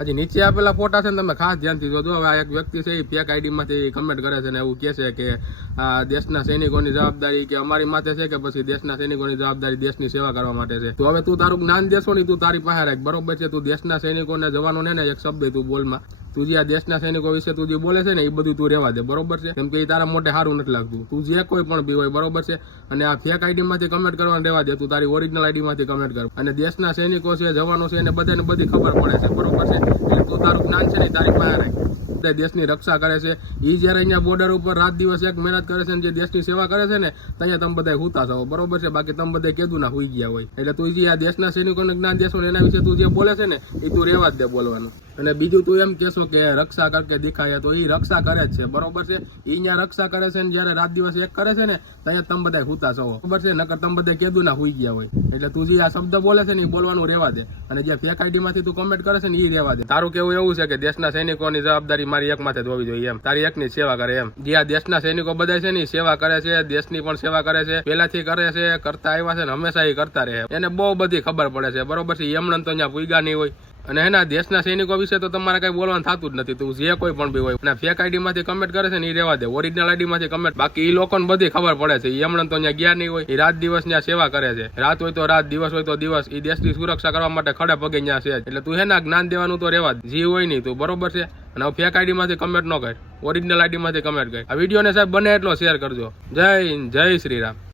હજી નીચે આપેલા ફોટા છે ને તમે ખાસ ધ્યાનથી જોજો. હવે આ એક વ્યક્તિ છે એ ફેક આઈડીમાંથી કમેન્ટ કરે છે ને એવું કહે છે કે આ દેશના સૈનિકોની જવાબદારી કે અમારી માથે છે કે પછી દેશના સૈનિકોની જવાબદારી દેશની સેવા કરવા માટે છે. તો હવે તું તારું જ્ઞાન દેશો ને તું તારી પાસે રાખ, બરોબર છે. તું દેશના સૈનિકોને જવાનોને ને એક શબ્દ તું બોલમાં, તું જે આ દેશના સૈનિકો વિશે તું જે બોલે છે ને એ બધું તું રહેવા દે, બરોબર છે. કેમ કે એ તારા મોટે સારું નથી લાગતું. તું જે કોઈ પણ બી હોય, બરોબર છે. અને આ ફેક આઈડીમાંથી કમેન્ટ કરવાનું રહેવા દે, તું તારી ઓરિજિનલ આઈડીમાંથી કમેન્ટ કર. અને દેશના સૈનિકો છે, જવાનો છે, એને બધાને બધી ખબર પડે છે, બરોબર છે. એટલે તું તારું જ્ઞાન છે ને તારી પાસે રાખ. દેશની રક્ષા કરે છે એ જયારે અહીંયા બોર્ડર ઉપર રાત દિવસ એક મહેનત કરે છે ને જે દેશની સેવા કરે છે ને ત્યાં તમે બધા હુતા છો, બરોબર છે. બાકી તમે બધા કીધું ના હુઈ ગયા હોય. એટલે તું જે આ દેશના સૈનિકોને જ્ઞાન દેશો ને એના વિશે તું જે બોલે છે ને એ તું રહેવા જ દે બોલવાનું. અને બીજું તું એમ કહેશો કે રક્ષા કરકે દેખાય, તો એ રક્ષા કરે જ છે, બરોબર છે. એ અહીંયા રક્ષા કરે છે ને જયારે રાત દિવસ એક કરે છે ને ત્યાં તમે બધા હુતા છો, બરોબર છે. નકર તમે બધા કીધું ના હુઈ ગયા હોય. એટલે તું જે આ શબ્દ બોલે છે ને એ બોલવાનું રહેવા દે. અને જે ફેક આઈડી માંથી તું કમેન્ટ કરે છે ને એ રહેવા દે. તારું કેવું એવું છે કે દેશના સૈનિકોની જવાબદારી મારી એક માથે જ હોવી જોઈએ એમ, તારી એકની સેવા કરે એમ. જે આ દેશના સૈનિકો બધા છે ને સેવા કરે છે, દેશની પણ સેવા કરે છે, પેલાથી કરે છે, કરતા આવ્યા છે ને હંમેશા એ કરતા રહે. એને બહુ બધી ખબર પડે છે, બરોબર છે. એમણે તો અહીંયા પૂગ્યા નહીં હોય. અને એના દેશના સૈનિકો વિશે તો તમારે કઈ બોલવાનું થતું જ નથી. તું જે કોઈ પણ બી હોય અને ફેક આઈડી માંથી કમેન્ટ કરે છે ને એ રહેવા દે, ઓરિજિનલ આઈડી માંથી કમેન્ટ. બાકી એ લોકોને બધી ખબર પડે છે. એમણે તો અહીંયા ગયા નહીં હોય. એ રાત દિવસ ત્યાં સેવા કરે છે, રાત હોય તો રાત, દિવસ હોય તો દિવસ. એ દેશની સુરક્ષા કરવા માટે ખડે પગે ત્યાં છે. એટલે તું એના જ્ઞાન દેવાનું તો રહેવા દે, જે હોય નહીં તું, બરોબર છે. અને ફેક આઈડી માંથી કમેન્ટ ન કર, ઓરિજિનલ આઈડી માંથી કમેન્ટ કર. આ વિડીયોને સાહેબ બને એટલો શેર કરજો. જય શ્રી રામ.